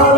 Oh,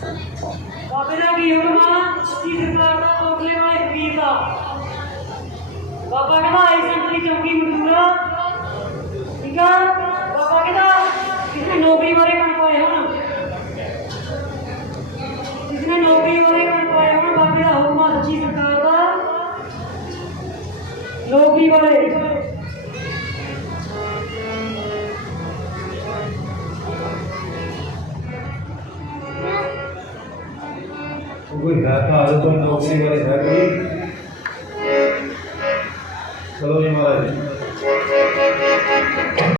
ਬਾਬੇ ਦਾ ਕੀ ਹੁਕਮ ਆ? ਸੱਚੀ ਸਰਕਾਰ ਦਾ ਕੋਟਲੇ ਵਾਲੇ ਫਕੀਰ ਦਾ। ਬਾਬਾ ਕਹਿੰਦਾ, ਆਈ ਸੰਤਰੀ ਚੌਕੀ ਮਜ਼ਦੂਰਾ ਠੀਕ ਆ? ਬਾਬਾ ਕਹਿੰਦਾ ਕਿਸੇ ਨੌਕਰੀ ਬਾਰੇ ਕਣ ਪਾਏ ਹੋਣ ਕਿਸੇ ਨੌਕਰੀ ਬਾਰੇ ਕਣ ਪਾਏ ਹੋਣ, ਬਾਬੇ ਦਾ ਹੁਕਮ ਆ ਸੱਚੀ ਸਰਕਾਰ ਦਾ। ਨੌਕਰੀ ਬਾਰੇ ਕੋਈ ਹੈ ਤਾਂ ਆਜ ਤੋਂ ਨੌਕਰੀ ਵਾਲੇ ਹੈ ਕੋਈ। ਚਲੋ ਜੀ ਮਹਾਰਾਜ